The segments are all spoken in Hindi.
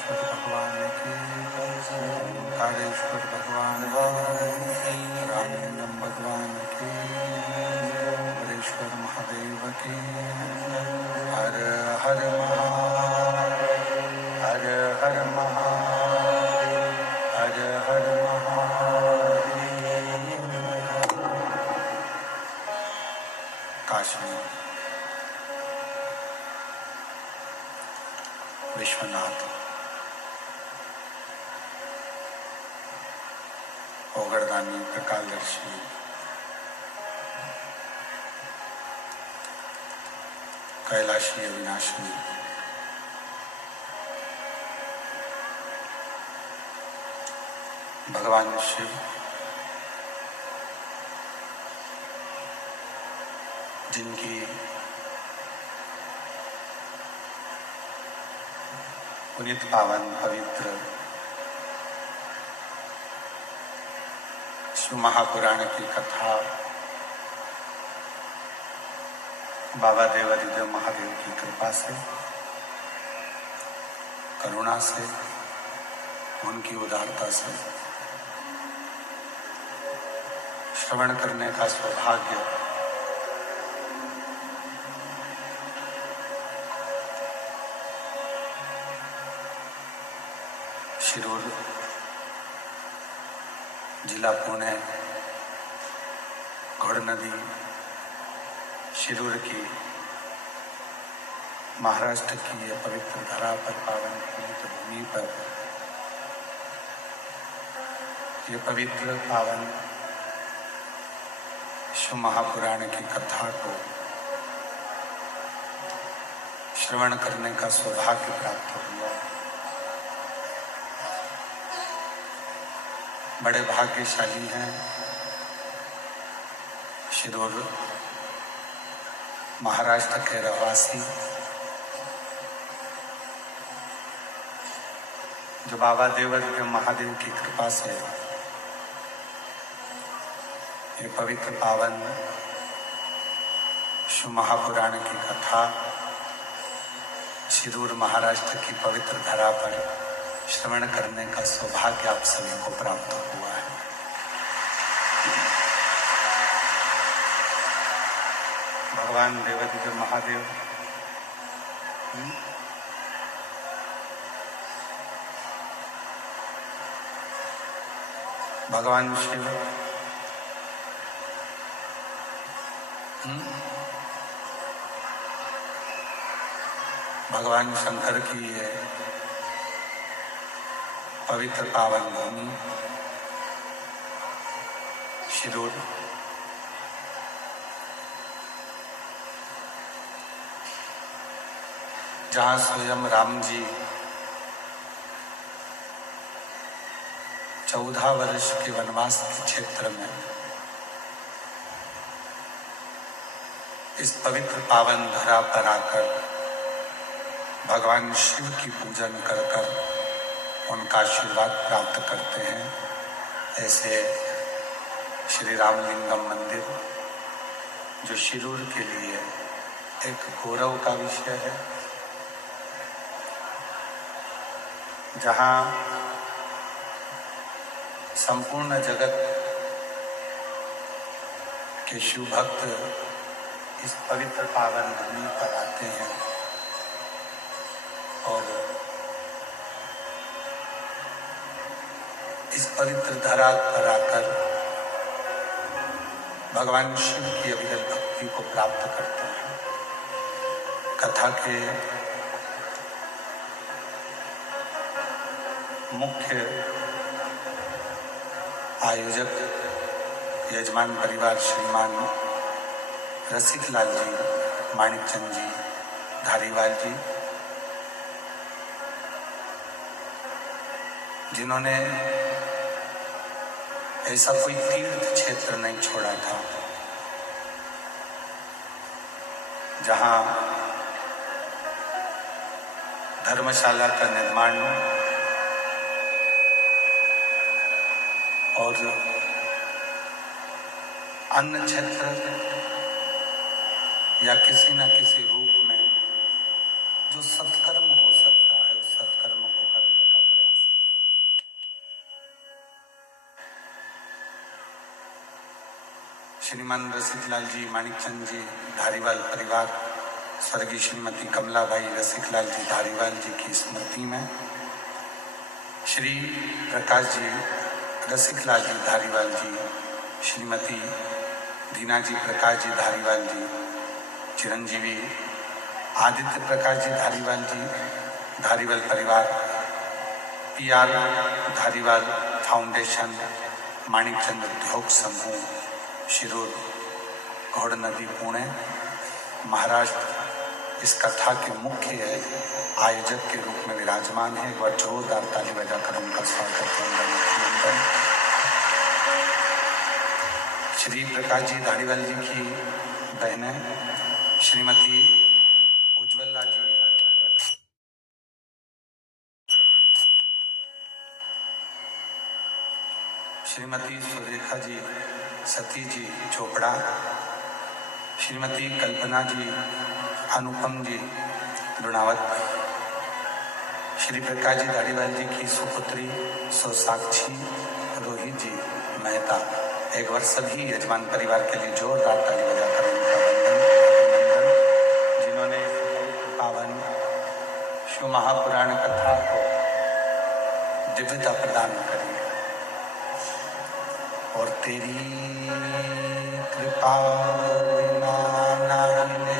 ओंकारेश्वर भगवान की ओंकारेश्वर भगवान की रामेंद्रम भगवान की अमरेश्वर महादेव की हर हर महादेव हर हर महादेव हर हर महादेव। काशी विश्वनाथ ओगरदानी प्रकालदर्शी कैलाशी अविनाशी भगवान शिव जिनकी पुनीत पावन पवित्र शिव महापुराण की कथा बाबा देवादिदेव महादेव की कृपा से करुणा से उनकी उदारता से श्रवण करने का सौभाग्य शिरूर जिला पुणे घोड़ नदी शिरूर की महाराष्ट्र की ये पवित्र धरा पर पावन पवित्र भूमि पर ये पवित्र पावन शिव महापुराण की कथा को श्रवण करने का सौभाग्य प्राप्त हुआ। बड़े भाग्यशाली हैं शिरूर महाराष्ट्र के रहवासी जो बाबा देवादिदेव महादेव की कृपा से ये पवित्र पावन शिव महापुराण की कथा शिरूर महाराष्ट्र की पवित्र धरा पर श्रवण करने का सौभाग्य आप सभी को प्राप्त हुआ है। भगवान देवादिदेव महादेव भगवान शिव भगवान शंकर की है पवित्र पावन भूमि शिरूर जहाँ स्वयं राम जी 14 वर्ष के वनवास के क्षेत्र में इस पवित्र पावन धरा पर आकर भगवान शिव की पूजन कर कर उनका आशीर्वाद प्राप्त करते हैं। ऐसे श्री रामलिंगम मंदिर जो शिरूर के लिए एक गौरव का विषय है, जहाँ संपूर्ण जगत के शिव भक्त इस पवित्र पावन भूमि पर आते हैं और इस पवित्र धरा पर आकर भगवान शिव की अविरल भक्ति को प्राप्त करते हैं। कथा के मुख्य आयोजक यजमान परिवार श्रीमान रसिकलाल जी, माणिकचंद जी, धारीवाल जी, जिन्होंने ऐसा कोई तीर्थ क्षेत्र नहीं छोड़ा था जहां धर्मशाला का निर्माण और अन्य क्षेत्र या किसी न किसी रूप में जो सत्कर्म हो सकता है उस सत्कर्म को करना। श्रीमान रसिकलाल जी माणिकचंद जी धारीवाल परिवार स्वर्गीय श्रीमती कमलाबाई रसिकलाल जी धारीवाल जी की स्मृति में श्री प्रकाश जी रसिकलाल जी धारीवाल जी, श्रीमती दीना जी प्रकाश जी धारीवाल जी, चिरंजीवी आदित्य प्रकाश जी धारीवाल जी धारीवाल परिवार, PR धारीवाल फाउंडेशन, माणिकचंद उद्योग समूह, शिरूर, घोड़ नदी, पुणे, महाराष्ट्र इस कथा के मुख्य आयोजक के रूप में विराजमान है। एक बार जोरदार ताली बजाकर उनका स्वागत है। श्री प्रकाश जी धारीवाल जी की बहनें श्रीमती उज्ज्वला जी, श्रीमती सुरेखा जी सती जी चोपड़ा, श्रीमती कल्पना जी अनुपम जी लुणावत, श्री प्रकाश जी धारीवाल जी की सुपुत्री सोसाक्षी रोहित जी मेहता। एक बार सभी यजमान परिवार के लिए जोरदार ताली बजाकर उनका अभिनंदन, जिन्होंने पावन शिव महापुराण कथा को दिव्यता प्रदान करी और तेरी कृपा बिना ना मिले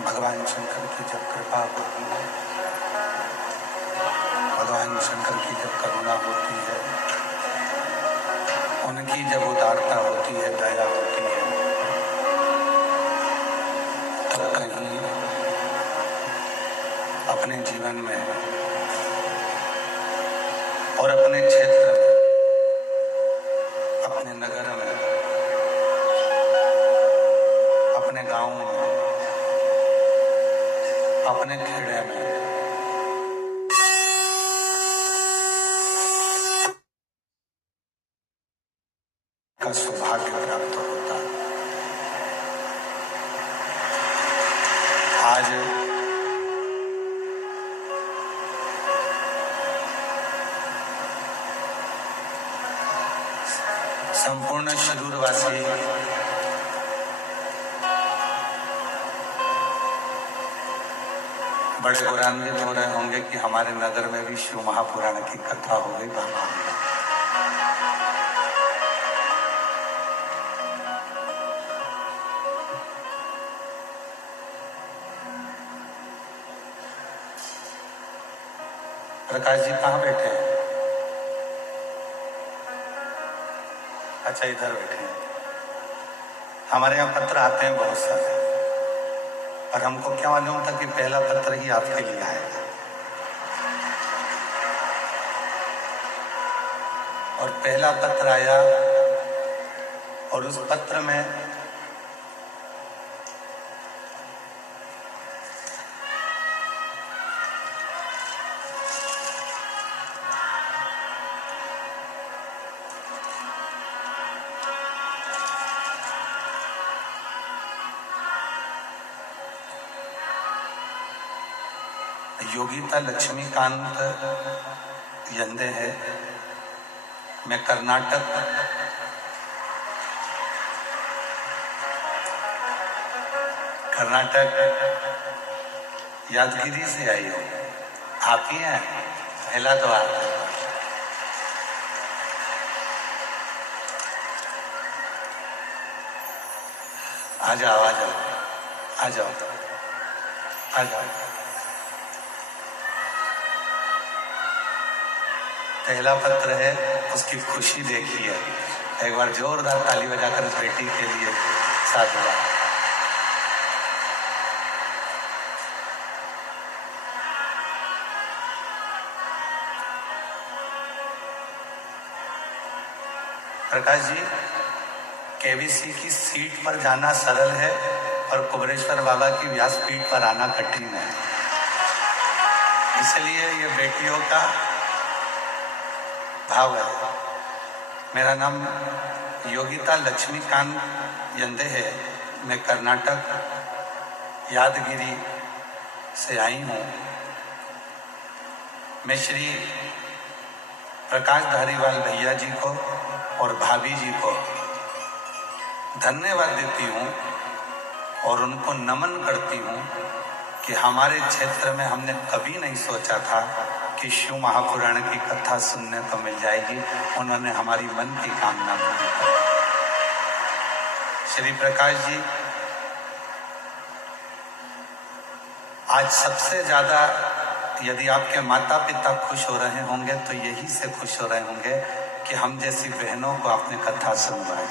भगवान शंकर की जब कृपा होती है, भगवान शंकर की जब करुणा होती है, उनकी जब उदारता होती है, दया होती है, तब कहीं अपने जीवन में और अपने क्षेत्र में, अपने नगर में, अपने गांव में, अपने खेड़े में का सौभाग्य प्राप्त होता है। आज संपूर्ण शिरूरवासी बड़े गौरवान्वित हो रहे होंगे कि हमारे नगर में भी शिव महापुराण की कथा हो गई। बाबा प्रकाश जी कहाँ बैठे हैं? अच्छा, इधर बैठे हैं। हमारे यहाँ पत्र आते हैं बहुत सारे, और हमको क्या मालूम था कि पहला पत्र ही आपके लिए आएगा। और पहला पत्र आया और उस पत्र में योगिता लक्ष्मीकांत यंदे है। मैं कर्नाटक यादगिरी से आई हूँ। आप ही हैं? पहला तो आप। आ जाओ आ जाओ आ जाओ आ जाओ। पहला पत्र है, उसकी खुशी देखिए। एक बार जोरदार ताली बजाकर उस बेटी के लिए साथ बजा। प्रकाश जी, केबीसी की सीट पर जाना सरल है और कुबरेश्वर बाबा की व्यासपीठ पर आना कठिन है। इसलिए ये बेटियों का भाव है। मेरा नाम योगिता लक्ष्मीकांत यंदे है। मैं कर्नाटक यादगिरी से आई हूँ। मैं श्री प्रकाश धारीवाल भैया जी को और भाभी जी को धन्यवाद देती हूँ और उनको नमन करती हूँ कि हमारे क्षेत्र में हमने कभी नहीं सोचा था कि शिव महापुराण की कथा सुनने को मिल जाएगी। उन्होंने हमारी मन की कामना पूरी कर दी। श्री प्रकाश जी, आज सबसे ज्यादा यदि आपके माता पिता खुश हो रहे होंगे तो यही से खुश हो रहे होंगे कि हम जैसी बहनों को आपने कथा सुनवाई।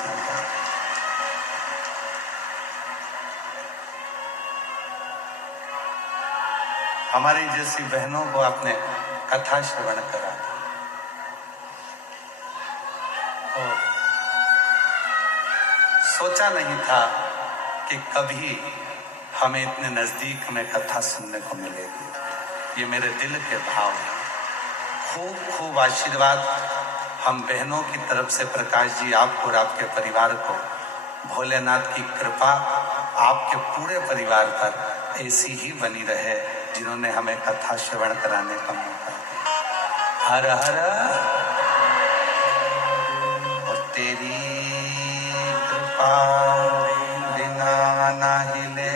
हमारी जैसी बहनों को आपने कथा श्रवण करा। और सोचा नहीं था कि कभी हमें इतने नजदीक में कथा सुनने को मिलेगी। ये मेरे दिल के भाव हैं। खूब खूब आशीर्वाद हम बहनों की तरफ से प्रकाश जी आपको और आपके परिवार को। भोलेनाथ की कृपा आपके पूरे परिवार पर ऐसी ही बनी रहे जिन्होंने हमें कथा श्रवण कराने का मौका दिया। हर हर। और तेरी कृपा बिना ना हिले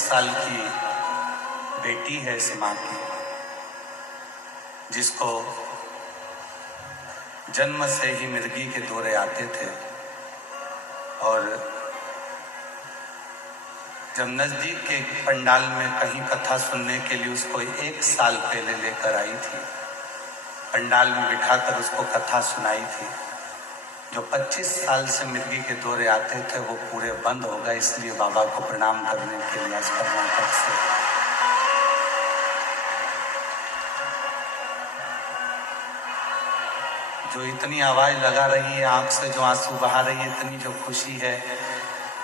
साल की बेटी है इस माँ की, जिसको जन्म से ही मिर्गी के दौरे आते थे। और जब नजदीक के पंडाल में कहीं कथा सुनने के लिए उसको 1 साल पहले लेकर आई थी, पंडाल में बिठाकर उसको कथा सुनाई थी। जो 25 साल से मिर्गी के दौरे आते थे वो पूरे बंद हो गए। इसलिए बाबा को प्रणाम करने के लिए आज कर्नाटक से जो इतनी आवाज लगा रही है, आंख से जो आंसू बहा रही है, इतनी जो खुशी है,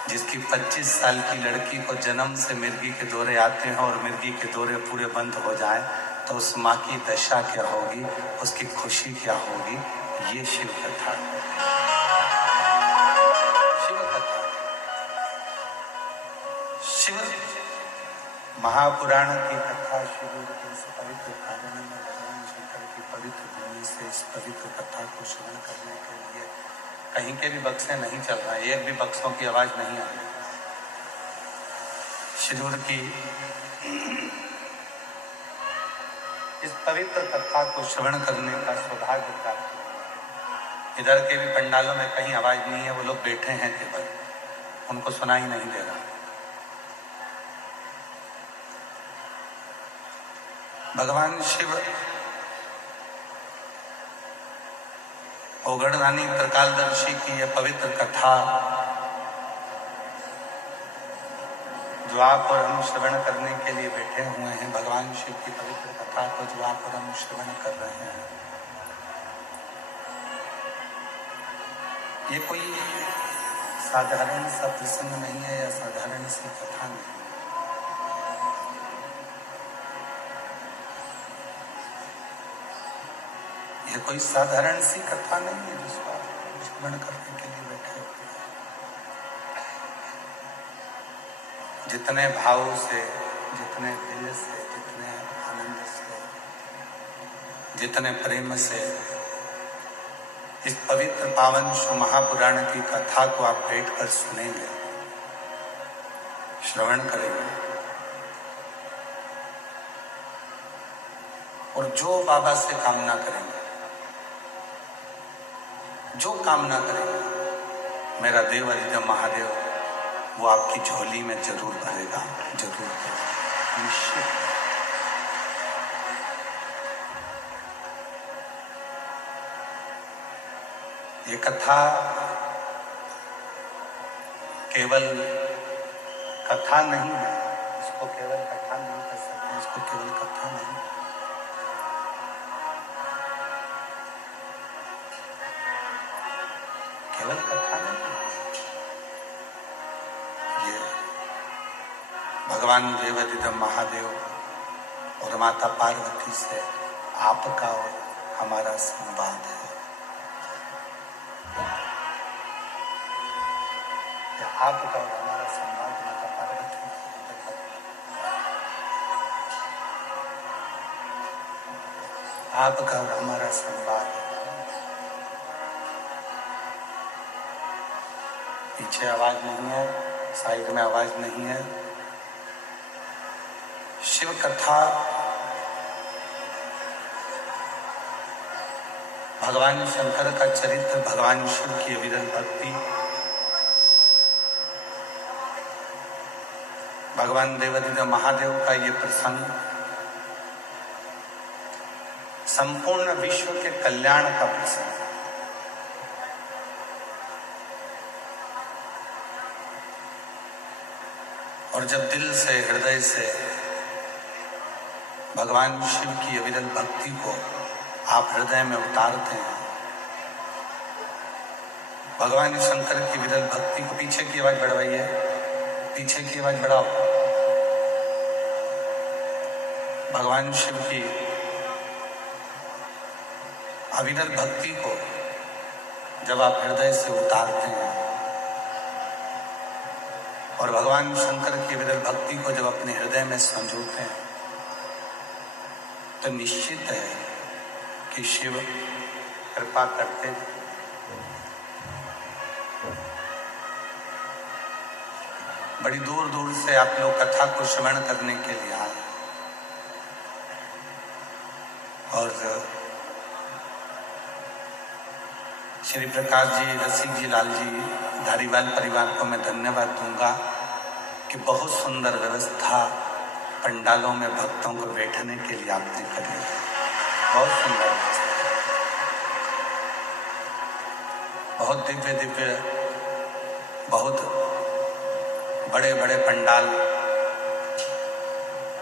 जिसकी 25 साल की लड़की को जन्म से मिर्गी के दौरे आते हैं और मिर्गी के दौरे पूरे बंद हो जाएं, तो उस माँ की दशा क्या होगी, उसकी खुशी क्या होगी। ये शिव कथा, शिव कथा, शिव महापुराण की कथा। शिव के इस पवित्र कारण में भगवान शंकर की पवित्र भूमि से इस पवित्र कथा को श्रवण करने के लिए कहीं के भी बक्से नहीं चल रहा है, एक भी बक्सों की आवाज नहीं आ रही। शिरूर की इस पवित्र कथा को श्रवण करने का सौभाग्य प्राप्त हुआ। इधर के भी पंडालों में कहीं आवाज नहीं है, वो लोग बैठे हैं केवल, उनको सुनाई नहीं दे रहा। भगवान शिव ओगड़दानी त्रिकालदर्शी की यह पवित्र कथा जो आप और हम श्रवण करने के लिए बैठे हुए हैं, भगवान शिव की पवित्र कथा को जो आप और हम श्रवण कर रहे हैं, ये कोई साधारण सा प्रसंग नहीं है या साधारण सी कथा नहीं। ये कोई साधारण सी कथा नहीं है जिसको आप श्रवण करने के लिए बैठे हुए हैं। जितने भाव से, जितने दिल से, जितने आनंद से, जितने प्रेम से इस पवित्र पावन शिव महापुराण की कथा को आप बैठकर सुनेंगे, श्रवण करेंगे, और जो बाबा से कामना करेंगे, जो कामना करेंगे, मेरा देव अधिदेव महादेव वो आपकी झोली में जरूर भरेगा, जरूर भरेगा, निश्चित। ये कथा केवल कथा नहीं है, इसको केवल कथा नहीं कर सकते, इसको केवल कथा नहीं, केवल कथा नहीं, ये भगवान देवाधिदेव महादेव और माता पार्वती से आपका और हमारा संवाद है। आपका और हमारा संवाद माता पार्वती से, आपका और हमारा संवाद। पीछे आवाज नहीं है, साइड में आवाज नहीं है। शिव कथा भगवान शंकर का चरित्र, भगवान शिव की अविरल भक्ति, भगवान देवाधिदेव महादेव का ये प्रसंग संपूर्ण विश्व के कल्याण का प्रसंग है। और जब दिल से, हृदय से भगवान शिव की अविरल भक्ति को आप हृदय में उतारते हैं, भगवान शंकर की विरल भक्ति को, पीछे की आवाज बढ़वाइए, पीछे की आवाज बढ़ाओ, भगवान शिव की अविरल भक्ति को जब आप हृदय से उतारते हैं और भगवान शंकर की विरल भक्ति को जब अपने हृदय में संजोते हैं, तो निश्चित है कि शिव कृपा करते हैं। बड़ी दूर दूर से आप लोग कथा को श्रवण करने के लिए आए, और श्री प्रकाश जी, रसिक जी, लाल जी, धारीवाल परिवार को मैं धन्यवाद दूंगा कि बहुत सुंदर व्यवस्था पंडालों में भक्तों को बैठने के लिए आपने करी, बहुत सुंदर व्यवस्था, बहुत दिव्य दिव्य, बहुत बड़े बड़े पंडाल,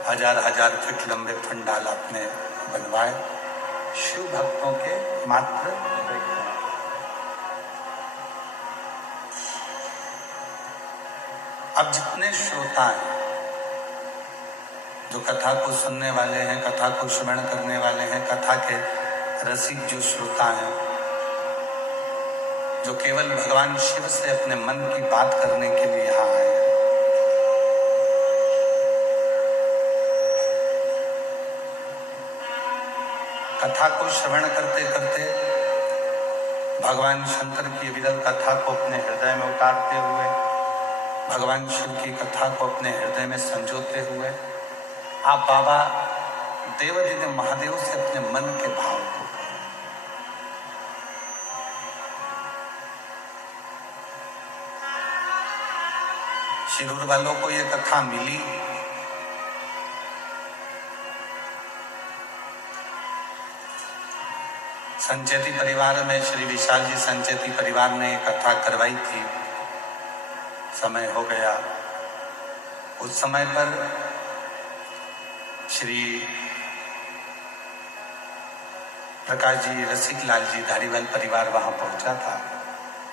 हजार हजार फीट लंबे पंडाल आपने बनवाए शिव भक्तों के मात्र बैठने। अब जितने श्रोता हैं, जो कथा को सुनने वाले हैं, कथा को श्रवण करने वाले हैं, कथा के रसिक जो श्रोता हैं, जो केवल भगवान शिव से अपने मन की बात करने के लिए यहाँ आए हैं, कथा को श्रवण करते करते भगवान शंकर की विरल कथा को अपने हृदय में उतारते हुए, भगवान शिव की कथा को अपने हृदय में संजोते हुए आप बाबा देवाधिदेव महादेव से अपने मन के भाव को शिरूर वालों को ये कथा मिली। संचेती परिवार में श्री विशाल जी संचेती परिवार ने ये कथा करवाई थी। समय हो गया, उस समय पर श्री प्रकाश जी रसिक लाल जी धारीवाल परिवार वहां पहुंचा था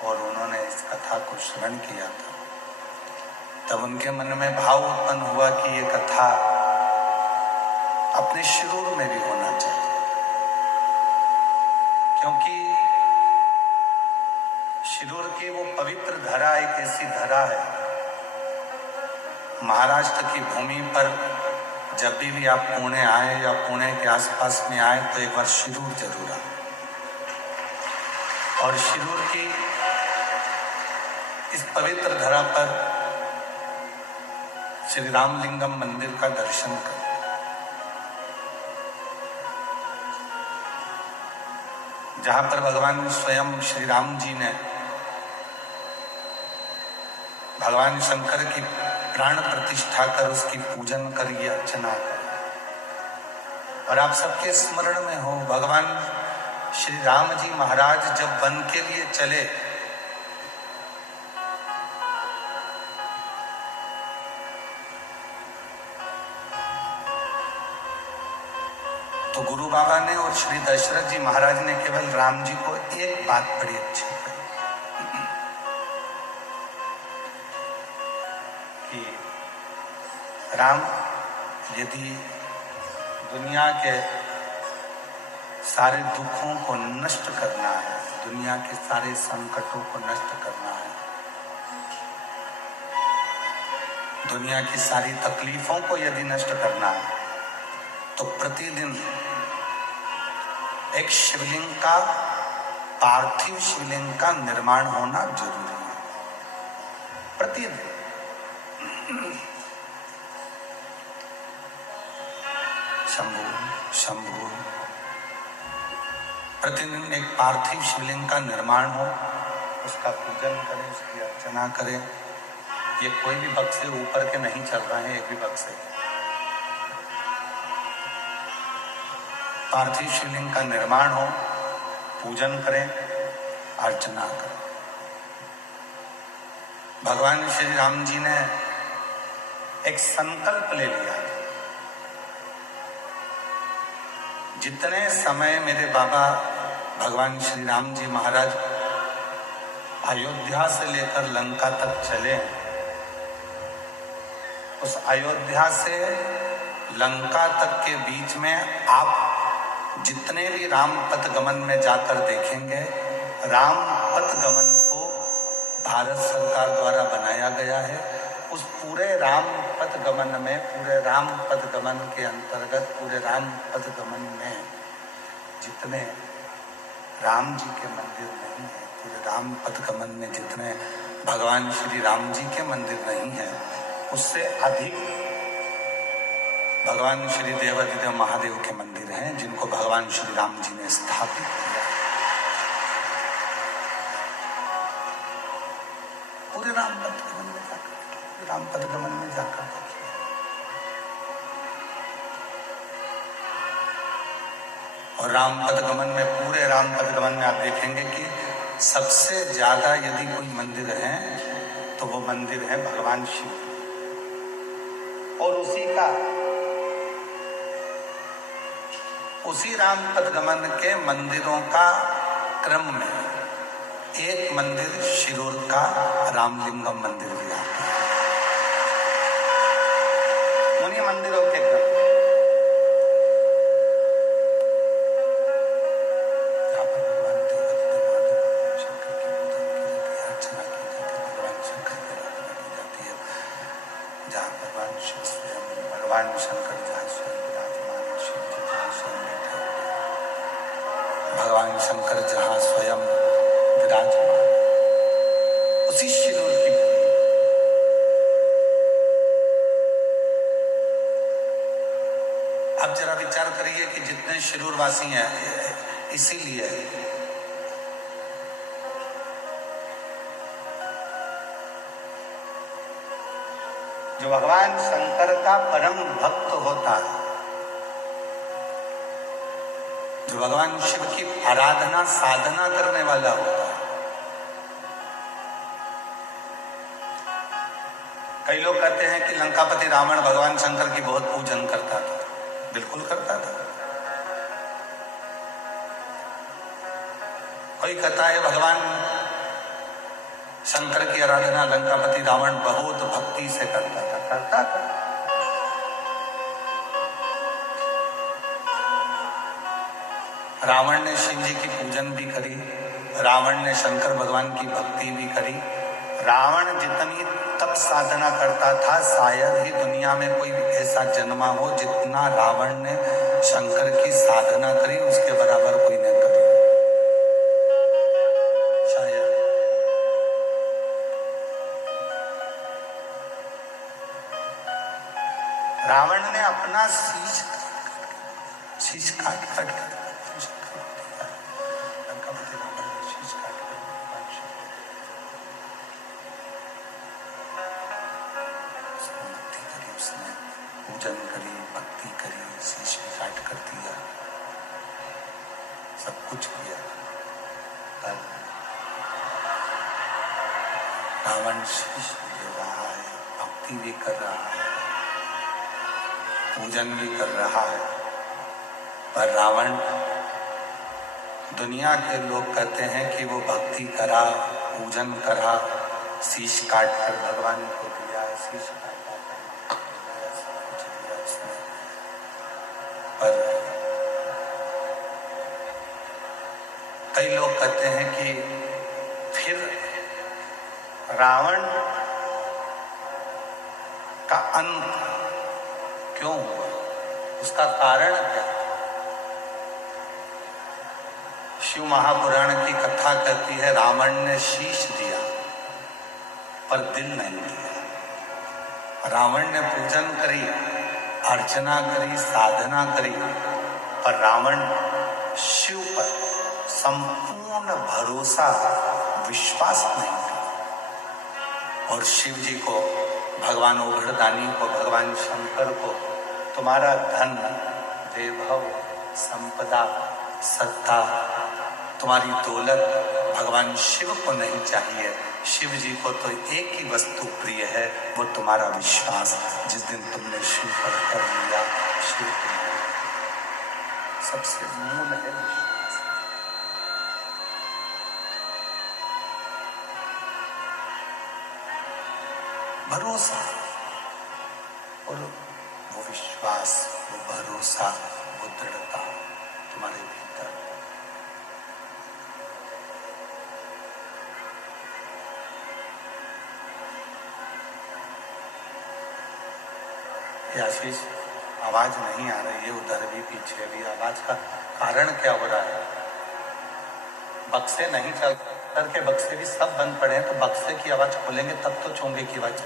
और उन्होंने इस कथा को श्रवण किया था। तब उनके मन में भाव उत्पन्न हुआ कि ये कथा अपने शिरूर में भी होना चाहिए, क्योंकि शिरूर की वो पवित्र धरा एक ऐसी धरा है, महाराष्ट्र की भूमि पर जब भी आप पुणे आए या पुणे के आसपास में आए तो एक बार शिरूर जरूर आए और शिरूर की इस पवित्र धरा पर श्री रामलिंगम मंदिर का दर्शन करें। जहां पर भगवान स्वयं श्री राम जी ने भगवान शंकर की प्राण प्रतिष्ठा कर उसकी पूजन करिए, अर्चना कर। और आप सबके स्मरण में हो, भगवान श्री राम जी महाराज जब वन के लिए चले तो गुरु बाबा ने और श्री दशरथ जी महाराज ने केवल राम जी को एक बात बड़ी अच्छी कही कि राम, यदि दुनिया के सारे दुखों को नष्ट करना है, दुनिया के सारे संकटों को नष्ट करना है, दुनिया की सारी तकलीफों को यदि नष्ट करना है, तो प्रतिदिन एक शिवलिंग का, पार्थिव शिवलिंग का निर्माण होना जरूरी है। प्रतिदिन शंभु शंभु प्रतिदिन एक पार्थिव शिवलिंग का निर्माण हो, उसका पूजन करें, उसकी अर्चना करें। ये कोई भी बक्से ऊपर के नहीं चल रहे हैं, एक भी बक्से पार्थिव शिवलिंग का निर्माण हो, पूजन करें, अर्चना करें। भगवान श्री राम जी ने एक संकल्प ले लिया था, जितने समय मेरे बाबा भगवान श्री राम जी महाराज अयोध्या से लेकर लंका तक चले, उस अयोध्या से लंका तक के बीच में आप जितने भी राम पथ गमन में जाकर देखेंगे, राम पथ गमन को भारत सरकार द्वारा बनाया गया है। उस पूरे राम पथ गमन में, पूरे राम पथ गमन के अंतर्गत, पूरे राम पथ गमन में जितने राम जी के मंदिर नहीं है, पूरे राम पथ गमन में जितने भगवान श्री राम जी के मंदिर नहीं है, उससे अधिक भगवान श्री देवाधिदेव महादेव के मंदिर हैं, जिनको भगवान श्री राम जी ने स्थापित किया। पूरे राम पथ गमन में जाकर, राम पथ गमन में जाकर देखिए, और राम पथ गमन में, पूरे राम पथ गमन में आप देखेंगे कि सबसे ज्यादा यदि कोई मंदिर है तो वो मंदिर है भगवान शिव। और उसी राम पथ गमन के मंदिरों का क्रम में एक मंदिर शिरूर का रामलिंगम मंदिर भी आता है। के मंदिरों के क्रम में जहाँ पर भगवान देवदत्त महादेव शंकर की पूजा की जाती है, अर्चना की जाती है, भगवान शंकर की आराधना की जाती है, जहाँ भगवान शिव स्वयं भगवान शंकर जहाँ स्वयं विराजमान, शिव जी जहाँ स्वयं बैठे, भगवान शंकर जहाँ स्वयं विराजमान, उसी शिरूर की भूमि। अब जरा विचार करिए कि जितने शिरूर वासी हैं, इसीलिए जो भगवान शंकर का परम भक्त होता है, जो भगवान शिव की आराधना साधना करने वाला होता है। कई लोग कहते हैं कि लंकापति रावण भगवान शंकर की बहुत पूजन करता था। बिल्कुल करता था। कोई कहता है भगवान शंकर की आराधना लंकापति रावण बहुत भक्ति से करता था। रावण ने शिव जी की पूजन भी करी, रावण ने शंकर भगवान की भक्ति भी करी। रावण जितनी तप साधना करता था, शायद ही दुनिया में कोई ऐसा जन्मा हो जितना रावण ने शंकर की साधना करी, उसके बराबर कोई नहीं करी शायद। रावण ने अपना शीश काट पूजन करी, भक्ति करी, शीश भी काट कर दिया, सब कुछ किया। रावण शीश भी ले रहा है, भक्ति भी कर रहा है, पूजन भी कर रहा है, पर रावण, दुनिया के लोग कहते हैं कि वो भक्ति करा, पूजन करा, शीश काट कर भगवान को दिया, शीश पर कई लोग कहते हैं कि फिर रावण का अंत क्यों हुआ, उसका कारण क्या। शिव महापुराण की कथा कहती है रावण ने शीश दिया पर दिल नहीं दिया। रावण ने पूजन करी, अर्चना करी, साधना करी, पर रावण शिव पर संपूर्ण भरोसा, विश्वास नहीं किया। और शिव जी को, भगवान ओघड़दानी को, भगवान शंकर को तुम्हारा धन, वैभव, संपदा, सत्ता, तुम्हारी दौलत भगवान शिव को नहीं चाहिए। शिव जी को तो एक ही वस्तु प्रिय है, वो तुम्हारा विश्वास। जिस दिन तुमने शिव पर कर लिया, शिव सबसे मूल है विश्वास। भरोसा, और वो विश्वास, वो भरोसा, वो दृढ़ता तुम्हारे भीतर। आशीष, आवाज नहीं आ रही है, उधर भी पीछे भी। आवाज का कारण क्या हो रहा है? बक्से नहीं चल करके, बक्से भी सब बंद पड़े हैं, तो बक्से की आवाज खोलेंगे तब तो चोंगे की आवाज।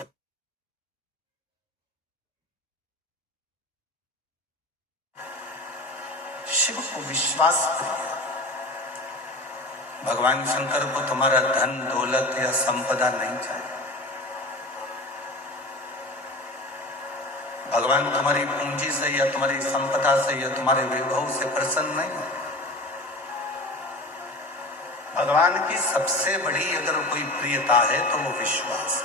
शिव को विश्वास करिए। भगवान शंकर को तुम्हारा धन, दौलत या संपदा नहीं चाहिए। भगवान तुम्हारी पूंजी से या तुम्हारी संपदा से या तुम्हारे वैभव से प्रसन्न नहीं हो। भगवान की सबसे बड़ी अगर कोई प्रियता है तो वो विश्वास।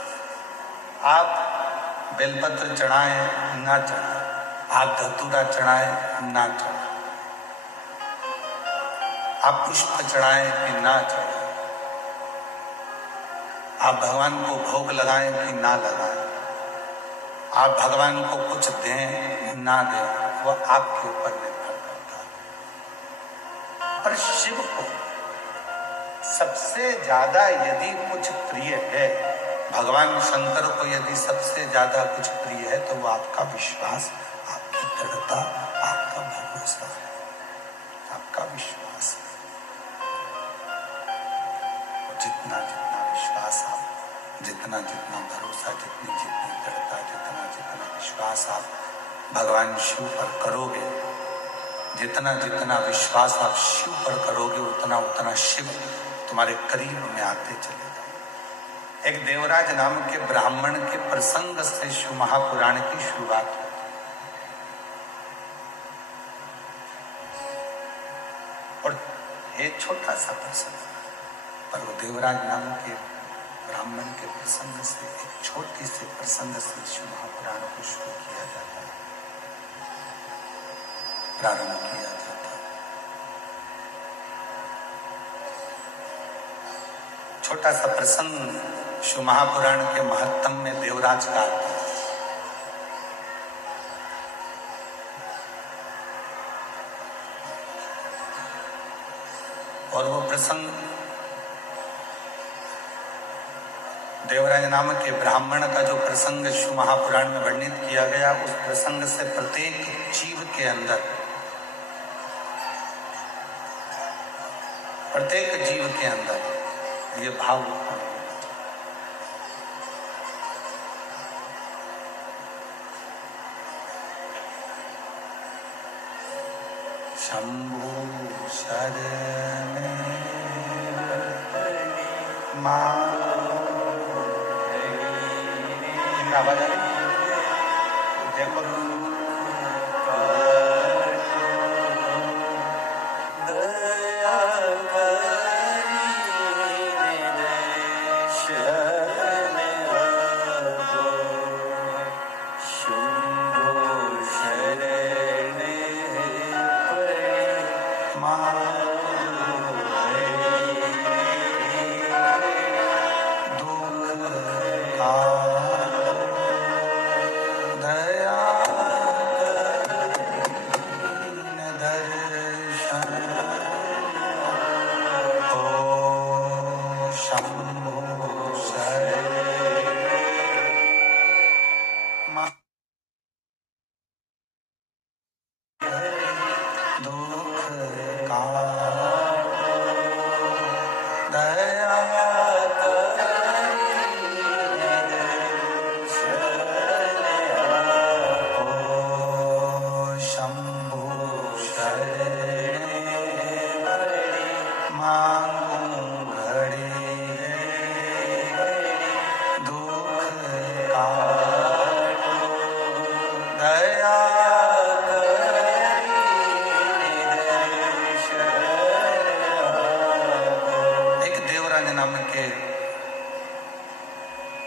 आप बेलपत्र चढ़ाएं ना चढ़ाएं, आप धतूरा चढ़ाएं ना चढ़ाएं, आप पुष्प चढ़ाएं कि ना चढ़ाएं, आप भगवान को भोग लगाएं कि ना लगाएं, आप भगवान को कुछ दें ना दें वह आपके ऊपर निर्भर करता है। पर शिव को सबसे ज्यादा यदि कुछ प्रिय है, भगवान शंकर को यदि सबसे ज्यादा कुछ प्रिय है तो वो आपका विश्वास, आपकी दृढ़ता, आपका भरोसा, आपका विश्वास। जितना जितना विश्वास आप, जितना जितना भरोसा, जितनी जितनी दृढ़ता, जितना जितना विश्वास आप भगवान शिव पर करोगे, जितना जितना विश्वास आप शिव पर करोगे, उतना उतना शिव तुम्हारे करीब में आते चले जाएंगे। एक देवराज नाम के ब्राह्मण के प्रसंग से शिव महापुराण की शुरुआत होती है और एक छोटा सा प्रसंग, पर वो देवराज नाम के ब्राह्मण के प्रसंग से, एक छोटी से प्रसंग से शिव महापुराण को शुरू किया जाता है, प्रारंभ किया जाता है। छोटा सा प्रसंग शिव महापुराण के महत्तम में देवराज का आता है। और वो प्रसंग देवराज नाम के ब्राह्मण का जो प्रसंग शिव महापुराण में वर्णित किया गया, उस प्रसंग से प्रत्येक जीव के अंदर, प्रत्येक जीव के अंदर ये भाव उत्पन्न होगा। शंभु शरण मां आवाज आ रही देखो,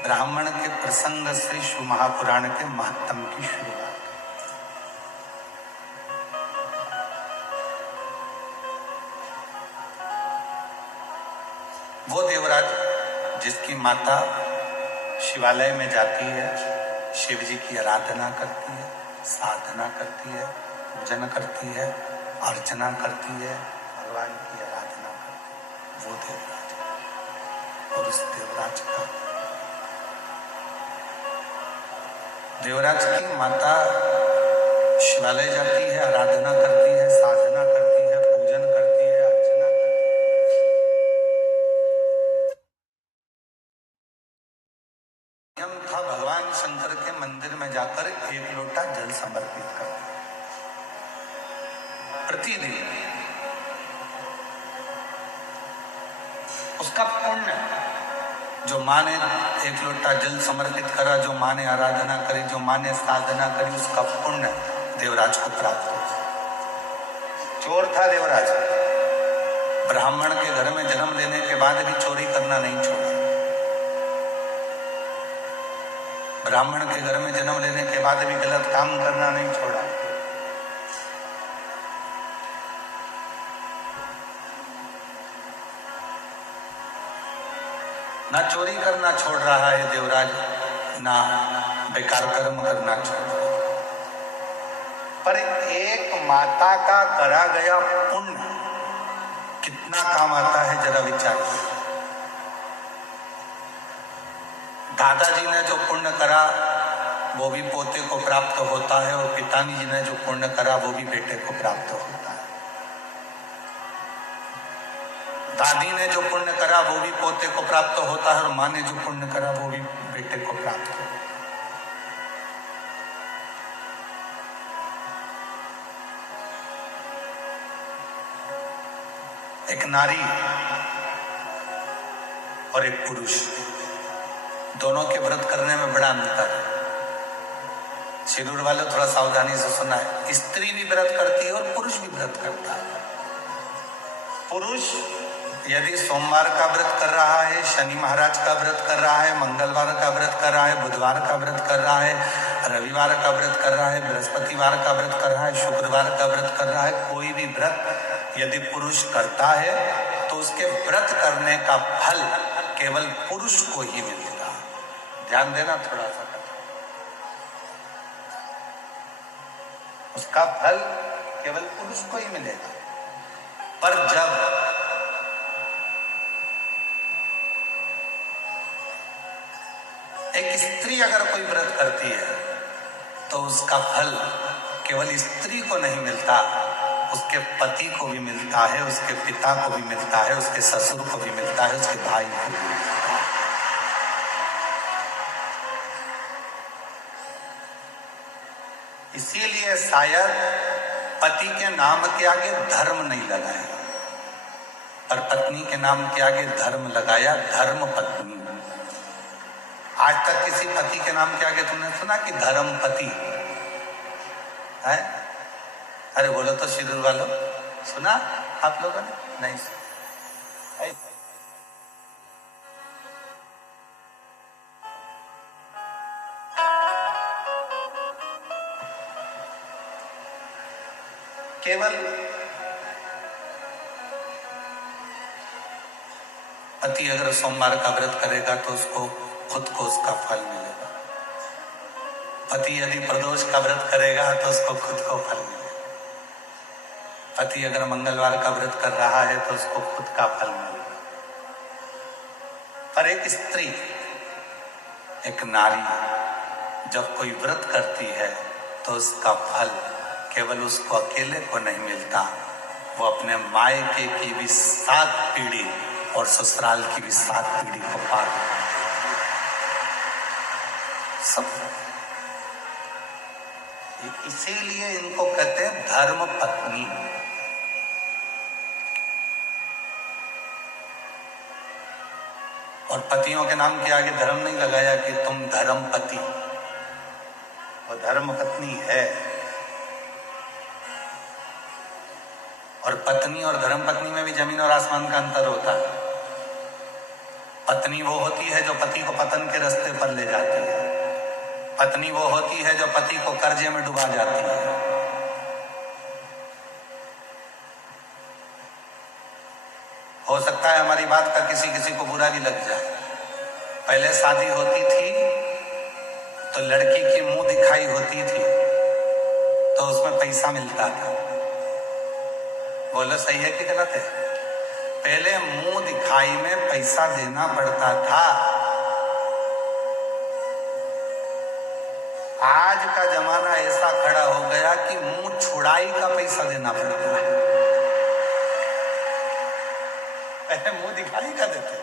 ब्राह्मण के प्रसंग से शिव महापुराण के महत्तम की शुरुआत। वो देवराज जिसकी माता शिवालय में जाती है, शिव जी की आराधना करती है, साधना करती है, पूजन करती है, अर्चना करती है, भगवान की आराधना करती है, वो देवराज। और इस देवराज की माता शिवालय जाती है, आराधना करती है, साधना करती है, पूजन करती है, अर्चना करती है। नियम था भगवान शंकर के मंदिर में जाकर एक लोटा जल समर्पित करना प्रतिदिन। उसका पुण्य, जो माँ ने एक लोटा जल समर्पित करा, जो माँ ने आराधना करी, जो माँ ने साधना करी, उसका पुण्य देवराज को प्राप्त हो। चोर था देवराज, ब्राह्मण के घर में जन्म लेने के बाद भी चोरी करना नहीं छोड़ा। ब्राह्मण के घर में जन्म लेने के बाद भी गलत काम करना नहीं छोड़ा। ना चोरी करना छोड़ रहा है देवराज, ना बेकार कर्म करना चाहिए। पर एक माता का करा गया पुण्य कितना काम आता है जरा विचार करो। दादाजी ने जो पुण्य करा वो भी पोते को प्राप्त होता है, और पिताजी जी ने जो पुण्य करा वो भी बेटे को प्राप्त होता है। दादी ने जो पुण्य करा वो भी पोते को प्राप्त होता है, और माँ ने जो पुण्य करा वो भी बेटे को प्राप्त होता है। एक नारी और एक पुरुष, दोनों के व्रत करने में बड़ा अंतर है। शिरूर वाले थोड़ा सावधानी से सुना है, स्त्री भी व्रत करती है और पुरुष भी व्रत करता है। पुरुष यदि सोमवार का व्रत कर रहा है, शनि महाराज का व्रत कर रहा है, मंगलवार का व्रत कर रहा है, बुधवार का व्रत कर रहा है, रविवार का व्रत कर रहा है, बृहस्पतिवार का व्रत कर रहा है, शुक्रवार का व्रत कर रहा है, कोई भी व्रत यदि पुरुष करता है तो उसके व्रत करने का फल केवल पुरुष को ही मिलेगा। ध्यान देना थोड़ा सा, उसका फल केवल पुरुष को ही मिलेगा। पर जब एक स्त्री अगर कोई व्रत करती है तो उसका फल केवल स्त्री को नहीं मिलता, उसके पति को भी मिलता है, उसके पिता को भी मिलता है, उसके ससुर को भी मिलता है, उसके भाई को भी मिलता है। इसीलिए शायद पति के नाम के आगे धर्म नहीं लगाया, पर पत्नी के नाम के आगे धर्म लगाया, धर्म पत्नी। आज तक किसी पति के नाम के आगे तुमने सुना कि धर्म पति है? अरे बोलो तो शिरूर वालों, सुना आप लोगों ने? नहीं सुना। केवल पति अगर सोमवार का व्रत करेगा तो उसको खुद को उसका फल मिलेगा। पति यदि प्रदोष का व्रत करेगा तो उसको खुद को फल मिलेगा। पति अगर मंगलवार का व्रत कर रहा है तो उसको खुद का फल मिलेगा। पर एक स्त्री, एक नारी जब कोई व्रत करती है तो उसका फल केवल उसको अकेले को नहीं मिलता, वो अपने मायके की भी 7 पीढ़ी और ससुराल की भी 7 पीढ़ी को पार सब। इसीलिए इनको कहते हैं धर्म पत्नी। और पतियों के नाम के आगे धर्म नहीं लगाया कि तुम धर्म पति, वो धर्म पत्नी है। और पत्नी और धर्म पत्नी में भी जमीन और आसमान का अंतर होता है। पत्नी वो होती है जो पति को पतन के रास्ते पर ले जाती है। पत्नी वो होती है जो पति को कर्जे में डुबा जाती है। हो सकता है हमारी बात का किसी किसी को बुरा भी लग जाए। पहले शादी होती थी तो लड़की की मुंह दिखाई होती थी तो उसमें पैसा मिलता था। बोलो सही है कि गलत है? पहले मुंह दिखाई में पैसा देना पड़ता था। आज का जमाना ऐसा खड़ा हो गया कि मुंह छुड़ाई का पैसा देना पड़ता है। पहले मुंह दिखाई का देते थे,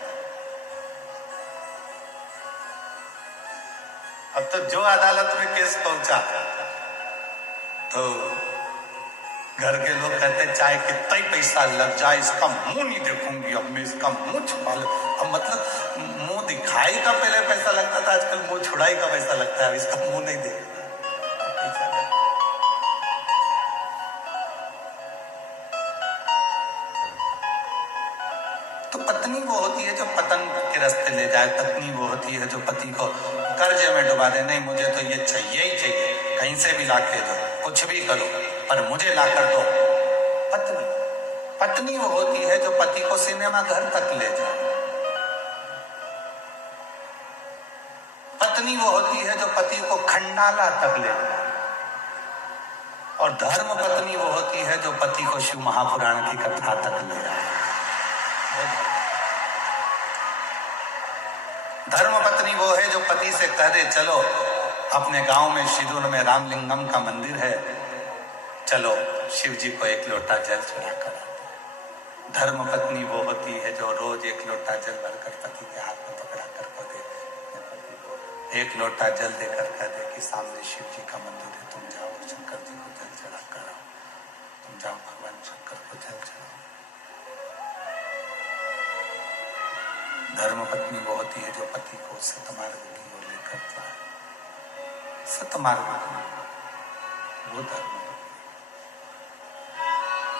अब तो जो अदालत में केस पहुंचा तो घर के लोग कहते चाहे कितना ही पैसा लग जाए इसका मुंह नहीं देखूंगी, अब मैं इसका मुंह छुपा लूं। अब मतलब मुंह दिखाई का पहले पैसा लगता था, आजकल मुंह छुड़ाई का पैसा लगता है। इसका मुंह नहीं देखता। तो पत्नी वो होती है जो पतन के रास्ते ले जाए। पत्नी वो होती है जो पति को कर्जे में डुबा दे। नहीं मुझे तो ये चाहिए ही चाहिए, कहीं से भी लाके दो, कुछ भी करो पर मुझे लाकर दो। पत्नी पत्नी वो होती है जो पति को सिनेमा घर तक ले जाए। पत्नी वो होती है जो पति को खंडाला तक ले जाए, और धर्म पत्नी वो होती है जो पति को शिव महापुराण की कथा तक ले जाए। धर्म पत्नी वो है जो पति से कह दे, चलो अपने गांव में शिरूर में रामलिंगम का मंदिर है, चलो शिव जी को एक लोटा जल चढ़ा कर। धर्म पत्नी वो होती है जो रोज एक लोटा जल भरकर पति के हाथ में पकड़ा कर को दे, पति को एक लोटा जल देकर कह दे कि सामने शिव जी का मंदिर है, तुम जाओ शंकर जी को जल चढ़ा कर आओ, तुम जाओ भगवान शंकर को जल चढ़ाओ। धर्म पत्नी वो होती है जो पति को सतमार्ग की ओर लेकर जाए, सतमार्ग वो धर्म।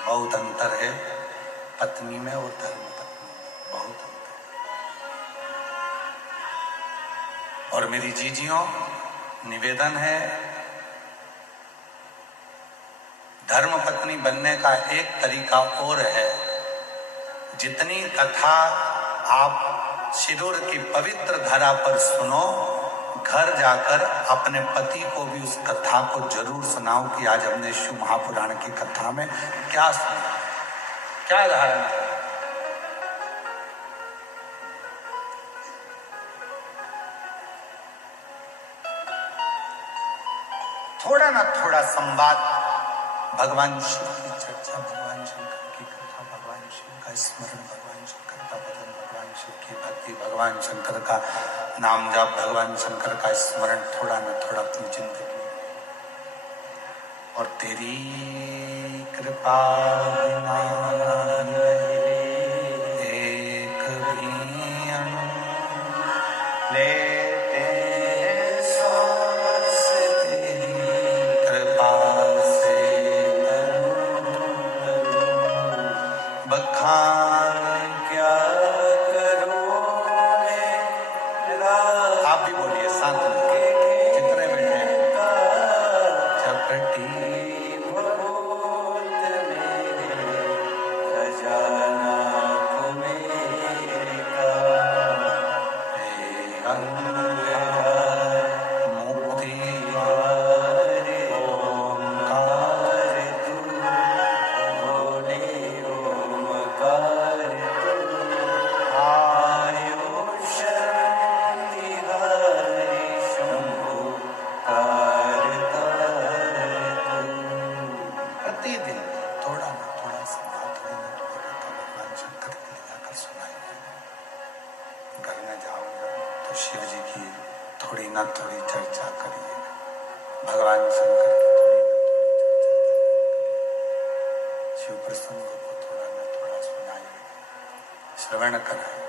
बहुत अंतर है पत्नी में और धर्म पत्नी में, बहुत अंतर। और मेरी जीजियों निवेदन है, धर्म पत्नी बनने का एक तरीका और है। जितनी कथा आप शिरूर की पवित्र धरा पर सुनो, घर जाकर अपने पति को भी उस कथा को जरूर सुनाओ कि आज हमने शिव महापुराण की कथा में क्या सुना, क्या धारण। थोड़ा ना थोड़ा संवाद, भगवान शिव की चर्चा, भगवान शंकर की कथा, भगवान शिव का स्मरण, भगवान शंकर का भजन, भगवान शिव की भक्ति, भगवान शंकर का नाम जाप, भगवान शंकर का स्मरण, थोड़ा ना थोड़ा अपनी जिंदगी। और तेरी कृपा बिना एक भी अणु लेते सांस, तेरी कृपा से बखान क्या करूं मैं। आप भी बोलिए साथ में, कितने बैठे हैं। चपटी थोड़ी चर्चा करिए, भगवान शंकर की थोड़ी ना थोड़ी चर्चा, शिव प्रसंग को थोड़ा ना थोड़ा सुनाइए, श्रवण कराइए।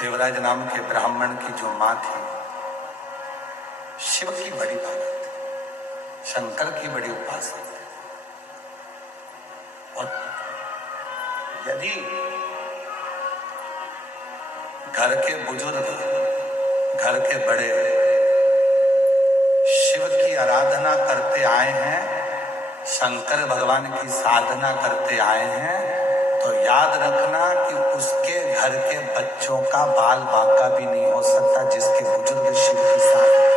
देवराज नाम के ब्राह्मण की जो माँ थी, शिव की बड़ी भक्त थी, शंकर की बड़ी उपासक थी। और यदि घर के बुजुर्ग, घर के बड़े शिव की आराधना करते आए हैं, शंकर भगवान की साधना करते आए हैं, तो याद रखना कि उसके घर के बच्चों का बाल बांका भी नहीं हो सकता जिसके बुजुर्ग शिव की साधना।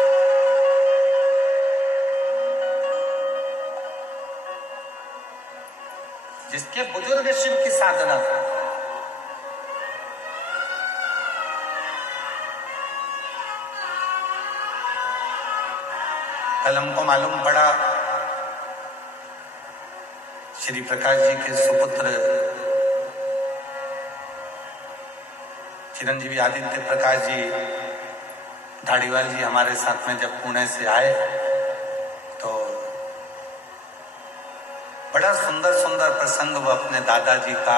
जिसके बुजुर्ग शिव की साधना कर। कल हमको मालूम पड़ा श्री प्रकाश जी के सुपुत्र चिरंजीवी आदित्य प्रकाश जी धाड़ीवाल जी हमारे साथ में जब पुणे से आए तो बड़ा सुंदर सुंदर प्रसंग वो अपने दादाजी का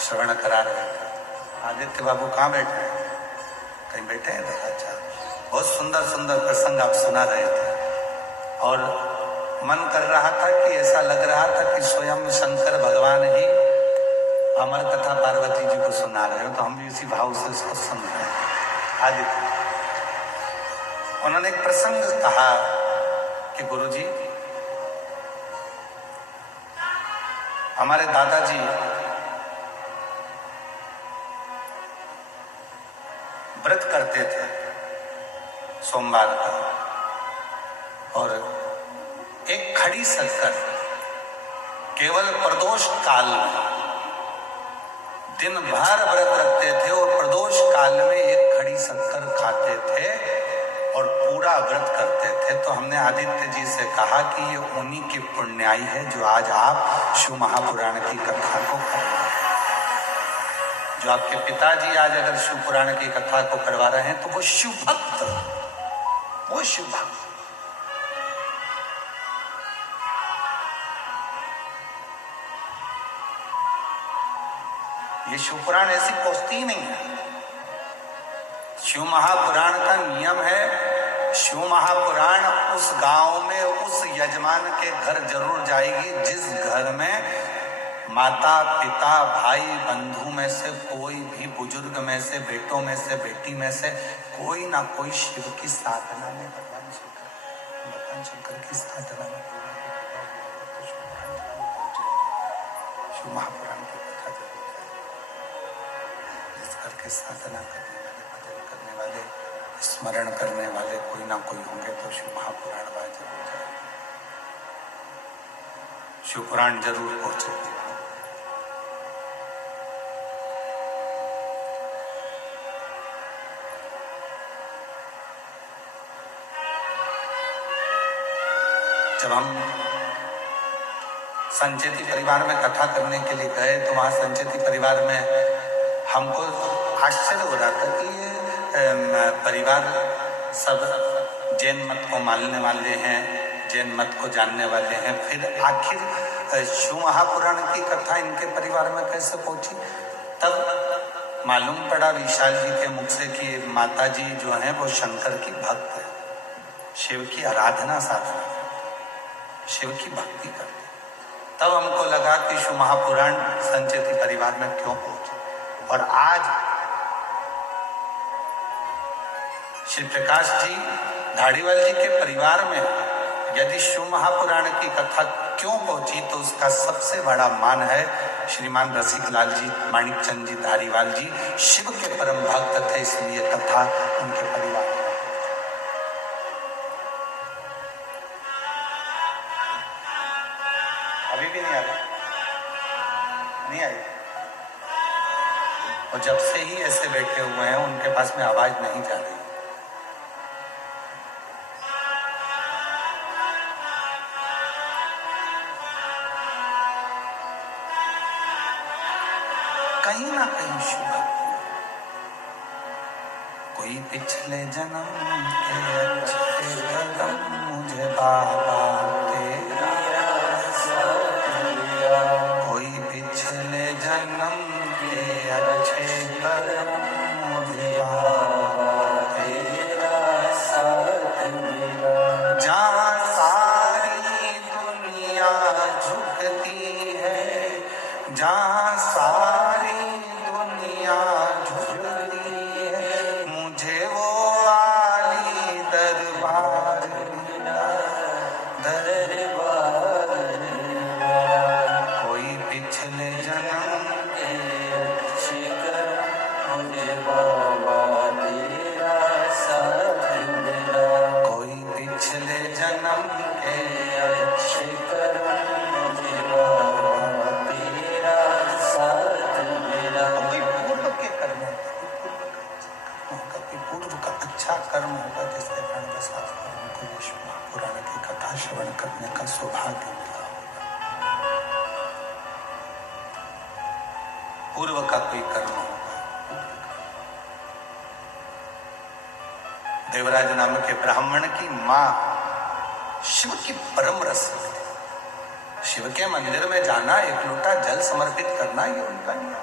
श्रवण करा रहे थे। आदित्य बाबू कहाँ बैठे हैं? कहीं बैठे हैं? अच्छा, बहुत सुंदर सुंदर प्रसंग आप सुना रहे थे और मन कर रहा था कि ऐसा लग रहा था कि स्वयं शंकर भगवान ही अमर कथा पार्वती जी को सुना रहे हो, तो हम भी इसी भाव से इसको सुन रहे हैं। आदित्य उन्होंने एक प्रसंग कहा कि गुरुजी, हमारे दादाजी व्रत करते थे सोमवार का, और एक खड़ी शक्कर केवल प्रदोष काल में दिन भर व्रत रखते थे और प्रदोष काल में एक खड़ी शक्कर खाते थे और पूरा व्रत करते थे। तो हमने आदित्य जी से कहा कि ये उन्हीं की पुण्याई है जो आज आप शिव महापुराण की कथा को कर रहे हैं। जो आपके पिताजी आज अगर शिव पुराण की कथा को करवा रहे हैं तो वो शिव भक्त, वो शिव भक्त। ये शिव पुराण ऐसी पहुंचती ही नहीं है। शिव महापुराण का नियम है, शिव महापुराण उस गांव में उस यजमान के घर जरूर जाएगी जिस घर में माता पिता भाई बंधु में से कोई भी, बुजुर्ग में से, बेटों में से, बेटी में से कोई ना कोई शिव की साधना में, भगवान शंकर की साधना में शिव महापुराण की कथा जरूर है। जिस घर के साधना करने वाले, भजन करने वाले, स्मरण करने वाले कोई ना कोई होंगे तो शिव महापुराण वहां जरूर जाए, शिव पुराण जरूर पहुंचेगी। जब हम संचेती परिवार में कथा करने के लिए गए तो वहां संचेती परिवार में हमको आश्चर्य हो रहा था कि ये परिवार सब जैन मत को मानने वाले हैं, जैन मत को जानने वाले हैं। फिर आखिर शिव महापुराण की कथा इनके परिवार में कैसे पहुंची? तब मालूम पड़ा विशाल जी के मुख से कि माता जी जो है वो शंकर की भक्त है, शिव की आराधना साधना, शिव की भक्ति करते। तब हमको लगा कि शिव महापुराण संचेती परिवार में क्यों पहुंचे। और आज श्री प्रकाश जी धाड़ीवाल जी के परिवार में यदि शिव महापुराण की कथा क्यों पहुंची तो उसका सबसे बड़ा मान है श्रीमान रसिकलाल जी, माणिक चंद जी धारीवाल जी शिव के परम भक्त थे, इसलिए कथा उनके परिवार में। अभी भी नहीं आ रही, नहीं आई। और जब से ही ऐसे बैठे हुए हैं उनके पास में आवाज नहीं जा रही। कहीं ना कहीं शुभ कोई पिछले जन्म के अच्छे कदम मुझे बाबा तेरा, कोई पिछले जन्म के अच्छे कदम मुझे बाबा तेरा साथ मिला। जहाँ सारी दुनिया झुकती है, जहाँ सारी दुनिया झुकती है, मुझे वो आली दरबार मिला, दरबार मिला। कोई पिछले जन्म के अच्छे कर्म मुझे बाबा तेरा साथ मिला, कोई पिछले जन्म के अच्छे कर्म मुझे बाबा तेरा साथ मिला। कोई पूर्व के कर्म होगा, कोई पूर्व का अच्छा कर्म होगा जिसके कारण के साथ उनको ये शिव महापुराण की कथा श्रवण करने का सौभाग्य मिला होगा। पूर्व का कोई कर्म होगा। देवराज नाम के ब्राह्मण की मां शिव की परम रस, शिव के मंदिर में जाना, एक लोटा जल समर्पित करना, ये उनका नियम।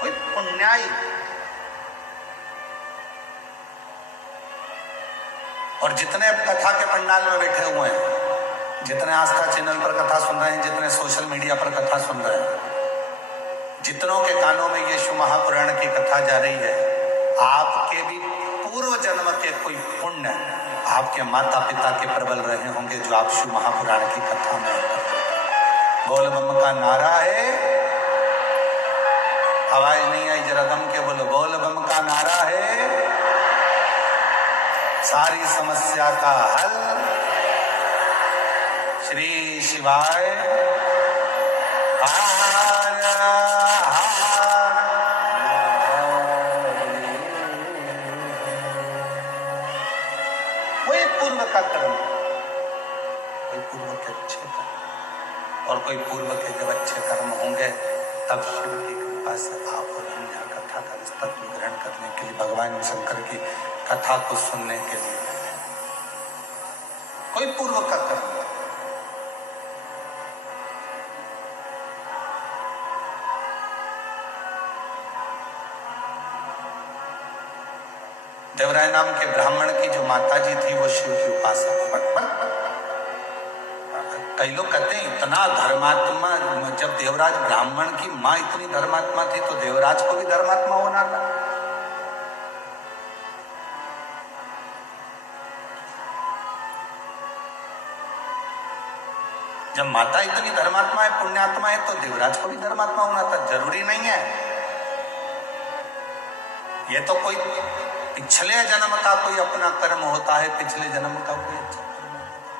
कोई पुण्याई और जितने कथा के पंडाल में बैठे हुए हैं, जितने आस्था चैनल पर कथा सुन रहे हैं, जितने सोशल मीडिया पर कथा सुन रहे हैं, जितनों के कानों में ये शिव महापुराण की कथा जा रही है, आपके भी पूर्व जन्म के कोई पुण्य आपके माता पिता के प्रबल रहे होंगे जो आप शिव महापुराण की कथा में। बोल बम का नारा है आवाज नहीं आई, जरा दम के बोलो, बोल बम का नारा है सारी समस्या का हल। श्री शिवाय हर हर। कोई पूर्व का कर्म, कोई पूर्व के अच्छे कर्म, और कोई पूर्व के जब अच्छे कर्म होंगे तब शिव की कृपा से आप और हम यहाँ कथा का विस्तार ग्रहण करने के लिए, भगवान शंकर की कथा को सुनने के लिए, कोई पूर्व का कर्म। देवराय नाम के ब्राह्मण की जो माता जी थी वो शिव की उपासक। कई लोग कहते हैं इतना धर्मात्मा, जब देवराज ब्राह्मण की माँ इतनी धर्मात्मा थी तो देवराज को भी धर्मात्मा होना था। जब माता इतनी धर्मात्मा है, पुण्यात्मा है, तो देवराज को भी धर्मात्मा होना था। जरूरी नहीं है, ये तो कोई पिछले जन्म का कोई अपना कर्म होता है, पिछले जन्म का कोई अच्छा कर्म होता है।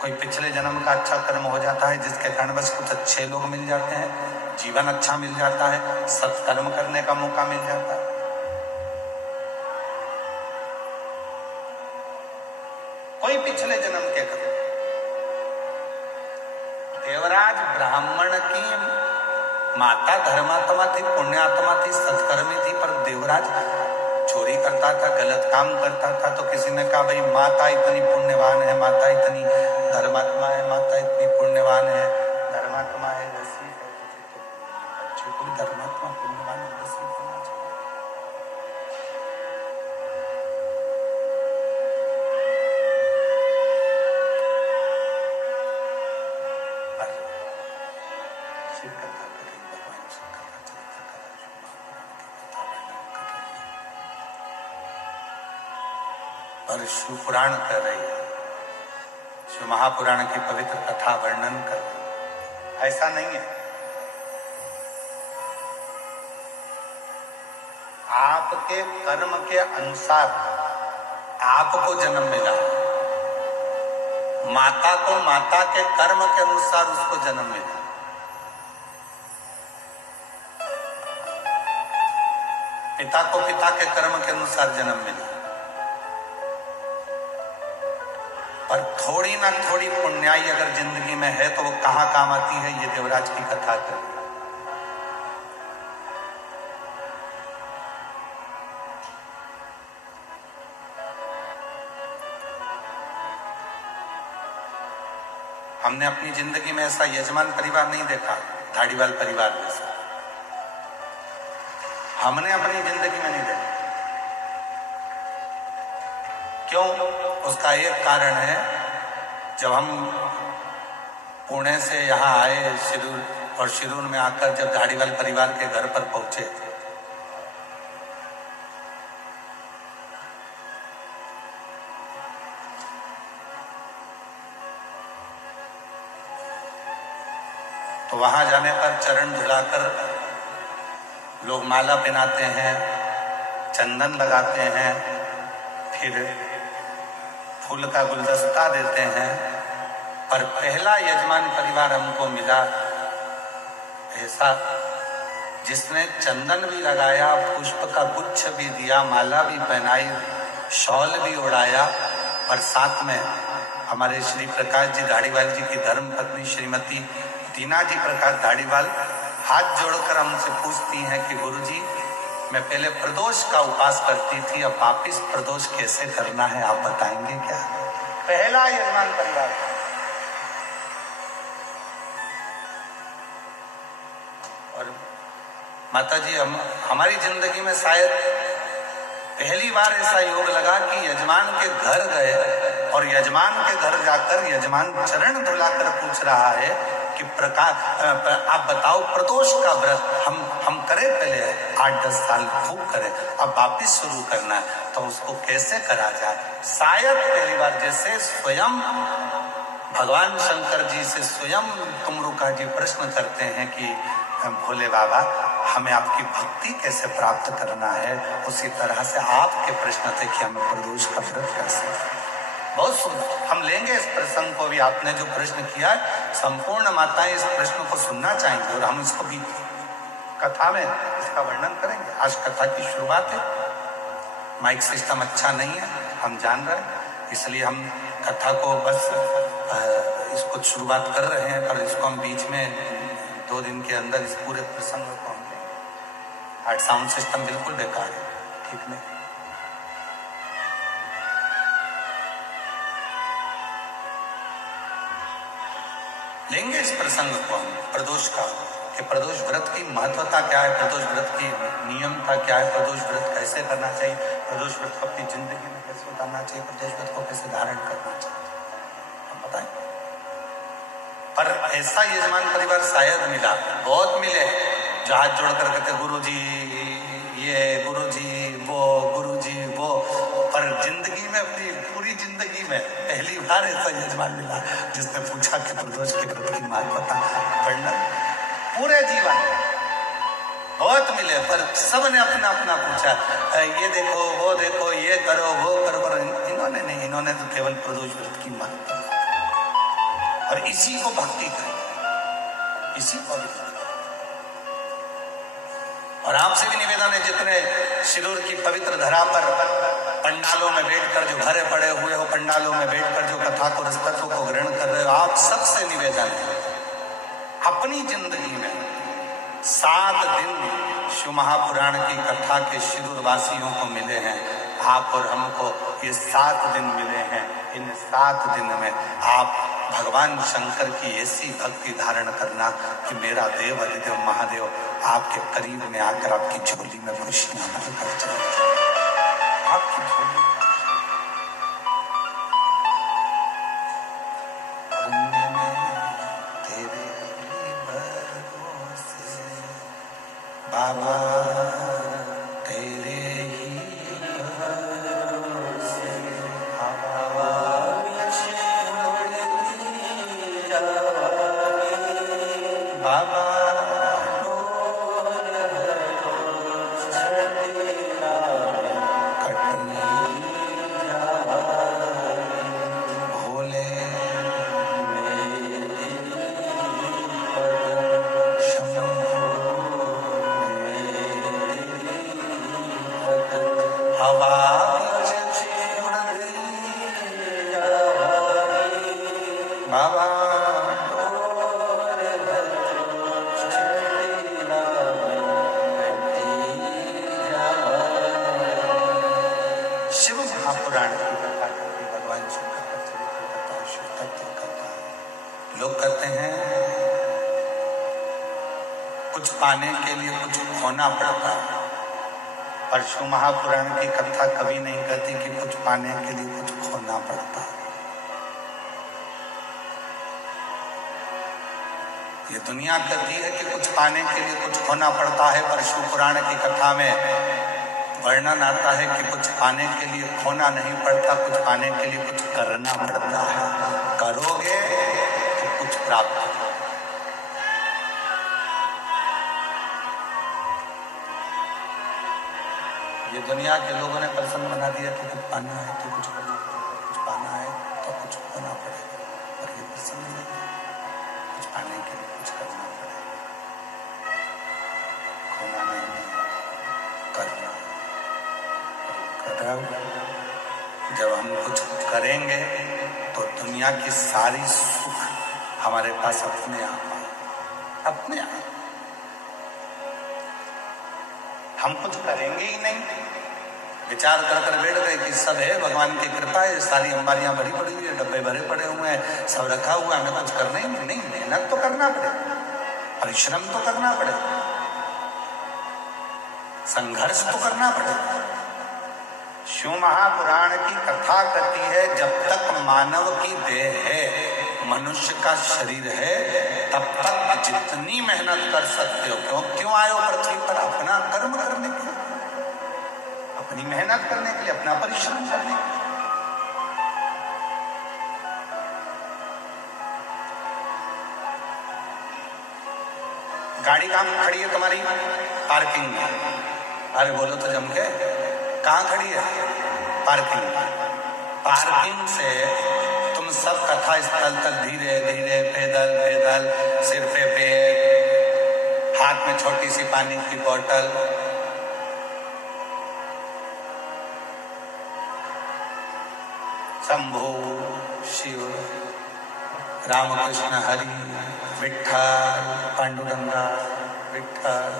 कोई पिछले जन्म का अच्छा कर्म हो जाता है जिसके कारण बस कुछ अच्छे लोग मिल जाते हैं, जीवन अच्छा मिल जाता है, सत्कर्म करने का मौका मिल जाता है। कोई पिछले जन्म के कर्म। देवराज ब्राह्मण की माता धर्मात्मा थी, पुण्यात्मा थी, सत्कर्मी थी, पर देवराज चोरी करता था, गलत काम करता था। तो किसी ने कहा भाई माता इतनी पुण्यवान है, माता इतनी धर्मात्मा है, माता इतनी पुण्यवान है, धर्मात्मा है, वैसी है, तो बच्चे को भी धर्मात्मा पुण्यवान है वैसी होना चाहिए। शिव कथा कर रही, भगवान शंकर का चरित्र कर रही, और शिव पुराण कर रही है, शिव महापुराण की पवित्र कथा वर्णन कर रही है। ऐसा नहीं है, आपके कर्म के अनुसार आपको जन्म मिला, माता को माता के कर्म के अनुसार उसको जन्म मिला। पिता को पिता के कर्म के अनुसार जन्म मिला, पर थोड़ी ना थोड़ी पुण्याई अगर जिंदगी में है तो वो कहां काम आती है, ये देवराज की कथा कर। हमने अपनी जिंदगी में ऐसा यजमान परिवार नहीं देखा, धाड़ीवाल परिवार जैसा हमने अपनी जिंदगी में नहीं देखा। क्यों? उसका एक कारण है, जब हम पुणे से यहाँ आए शिरूर, और शिरूर में आकर जब धाड़ीवाल परिवार के घर पर पहुंचे, तो वहां जाने पर चरण धुलाकर लोग माला पहनाते हैं, चंदन लगाते हैं, फिर फूल का गुलदस्ता देते हैं। पर पहला यजमान परिवार हमको मिला ऐसा जिसने चंदन भी लगाया, पुष्प का गुच्छ भी दिया, माला भी पहनाई, शॉल भी उड़ाया, और साथ में हमारे श्री प्रकाश जी धाड़ीवाल जी की धर्म पत्नी श्रीमती दीना जी प्रकाश धाड़ीवाल हाथ जोड़कर हमसे पूछती हैं कि गुरुजी, मैं पहले प्रदोष का उपास करती थी, अब वापिस प्रदोष कैसे करना है, आप बताएंगे क्या? पहला यजमान परिवार। और माता जी, हमारी जिंदगी में शायद पहली बार ऐसा योग लगा कि यजमान के घर गए और यजमान के घर जाकर यजमान चरण धुलाकर पूछ रहा है कि प्रकाश आप बताओ प्रदोष का व्रत हम करें, पहले 8-10 साल खूब करें, अब वापिस शुरू करना है, तो उसको कैसे करा जाए? शायद पहली बार जैसे स्वयं भगवान शंकर जी से स्वयं कुम्रुका जी प्रश्न करते हैं कि भोले बाबा हमें आपकी भक्ति कैसे प्राप्त करना है। उसी तरह से आपके प्रश्न थे कि हमें प्रदोष का व्रत कैसे। बहुत सुंदर, हम लेंगे इस प्रसंग को भी। आपने जो प्रश्न किया है, संपूर्ण माताएं इस प्रश्न को सुनना चाहेंगे और हम इसको भी कथा में इसका वर्णन करेंगे। आज कथा की शुरुआत है। माइक सिस्टम अच्छा नहीं है, हम जान रहे हैं, इसलिए हम कथा को बस इसको शुरुआत कर रहे हैं, पर इसको हम बीच में 2 दिन के अंदर इस पूरे प्रसंग को हम आज साउंड सिस्टम बिल्कुल बेकार है, ठीक नहीं। लेंगे इस प्रसंग को हम प्रदोष का, कि प्रदोष व्रत की महत्वता क्या है, प्रदोष व्रत की नियमता क्या है, प्रदोष व्रत कैसे करना चाहिए, प्रदोष व्रत को अपनी जिंदगी में कैसे उतारना चाहिए, प्रदोष व्रत को कैसे धारण करना चाहिए, हम बताएं। पर ऐसा यजमान परिवार शायद मिला, बहुत मिले, जो हाथ जोड़ कर कहते गुरुजी ये, गुरुजी वो, गुरुजी वो। पर जिंदगी में, अपनी पूरी जिंदगी में पहली बार ऐसा यजमान मिला जिसने पूछा कि प्रदोष के व्रत की महत्वता वर्णन। पूरे जीवन बहुत मिले, पर सबने अपना अपना पूछा, ये देखो वो देखो, ये करो वो करो, पर इन्होंने नहीं, इन्होंने तो केवल प्रदोष व्रत की महत्वता और इसी को भक्ति करें, इसी को भी। और आपसे भी निवेदन है, जितने शिरूर की पवित्र धरा पर पंडालों में बैठकर जो भरे पड़े हुए हो, पंडालों में बैठकर जो कथा को, रसतत्व को ग्रहण कर रहे हो, आप सबसे निवेदन है, अपनी जिंदगी में 7 दिन शिव महापुराण की कथा के शिरूर वासियों को मिले हैं। आप और हमको ये 7 दिन मिले हैं। इन 7 दिन में आप भगवान शंकर की ऐसी भक्ति धारण करना कि मेरा देव अधिदेव महादेव आपके करीब में आकर आपकी झोली में खुशियां भरकर चले, आपकी झोली। तेरे भरोसे बाबा, तेरे ही भरोसे बाबा, बाबा भोले हवा बाबा शिव महापुराण की कथा करती, भगवान शंकर का चरित्र कथा, शिव तत्व कथा। लोग कहते हैं कुछ पाने के लिए कुछ खोना पड़ता है, पर शिव महापुराण की कथा कभी नहीं कहती कि कुछ पाने के लिए कुछ खोना पड़ता है। ये दुनिया कहती है कि कुछ पाने के लिए कुछ खोना पड़ता है, पर शिव पुराण की कथा में वर्णन आता है कि कुछ पाने के लिए खोना नहीं पड़ता, कुछ पाने के लिए कुछ करना पड़ता है। करोगे तो कुछ प्राप्त होगा। ये दुनिया के लोगों ने प्रसन्न बना दिया कि कुछ पाना है तो कुछ करना पड़ेगा, कुछ पाना है तो कुछ होना पड़ेगा, और ये प्रसन्न नहीं है, कुछ पाने के लिए कुछ करना पड़ेगा, खोना नहीं, करना। जब हम कुछ करेंगे तो दुनिया की सारी सुख हमारे पास अपने आप, अपने आप। हम कुछ करेंगे ही नहीं, विचार कर कर बैठ गए कि सब है, भगवान की कृपा है, सारी अंबारियां भरी पड़ी हुई है, डब्बे भरे पड़े हुए हैं, सब रखा हुआ, हमें कुछ करना ही नहीं। मेहनत तो करना पड़ेगा, परिश्रम तो करना पड़ेगा, संघर्ष तो करना पड़ेगा। शिव महापुराण की कथा कहती है, जब तक मानव की देह है, मनुष्य का शरीर है, तब तक जितनी मेहनत कर सकते हो। क्यों आए हो पृथ्वी पर? अपना कर्म करने के लिए, अपनी मेहनत करने के लिए, अपना परिश्रम करने के लिए। गाड़ी कहाँ खड़ी है तुम्हारी? पार्किंग में। अरे बोलो तो जम के, कहाँ खड़ी है? पार्किंग में। पार्किंग से तुम सब कथा स्थल तक धीरे धीरे पैदल पैदल, सिर पे बैग, हाथ में छोटी सी पानी की बोतल, शंभो शिव, रामकृष्ण हरि, विठ्ठल, पांडुरंगा, विठ्ठल।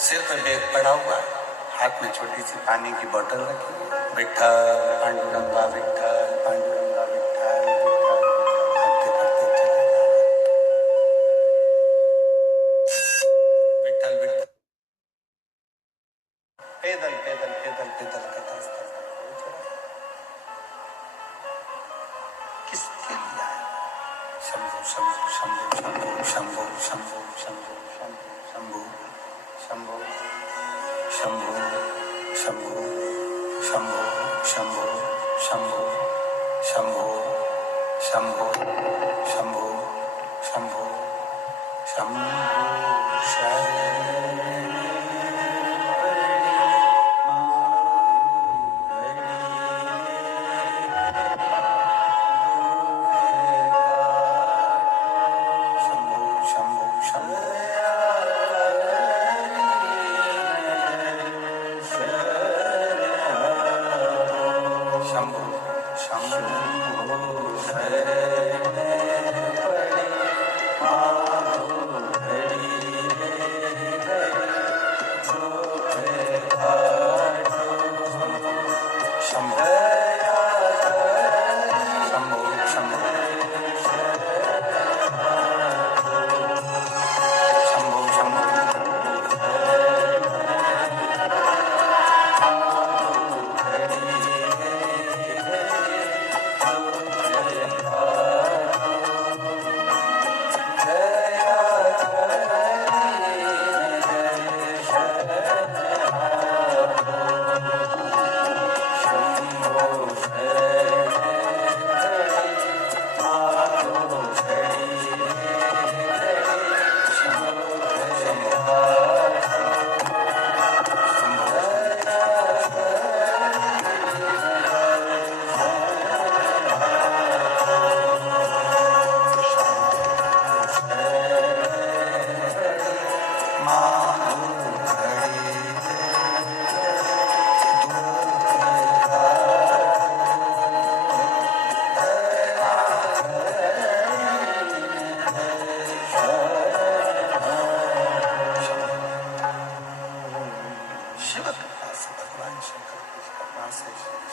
सिर पे बैग पड़ा हुआ, हाथ में छोटी सी पानी की बोतल रखी, विठ्ठल पांडुरंगा, विठ्ठल पांडुरंगा, विठ्ठल करते करते चले जा रहे। विठ्ठल विठ्ठल, पैदल पैदल पैदल पैदल कथा स्थल तक पहुंच रहे। किसके लिए आए? शंभु शंभु शंभु शंभु शंभु शंभु शंभु शंभु शंभु शंभु शंभु शंभु शंभु शंभु शंभु शंभु शंभु शंभु शंभु शरण।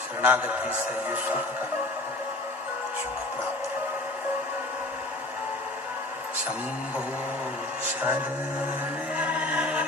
शरणागति से ये सुख प्राप्त। शंभो शरण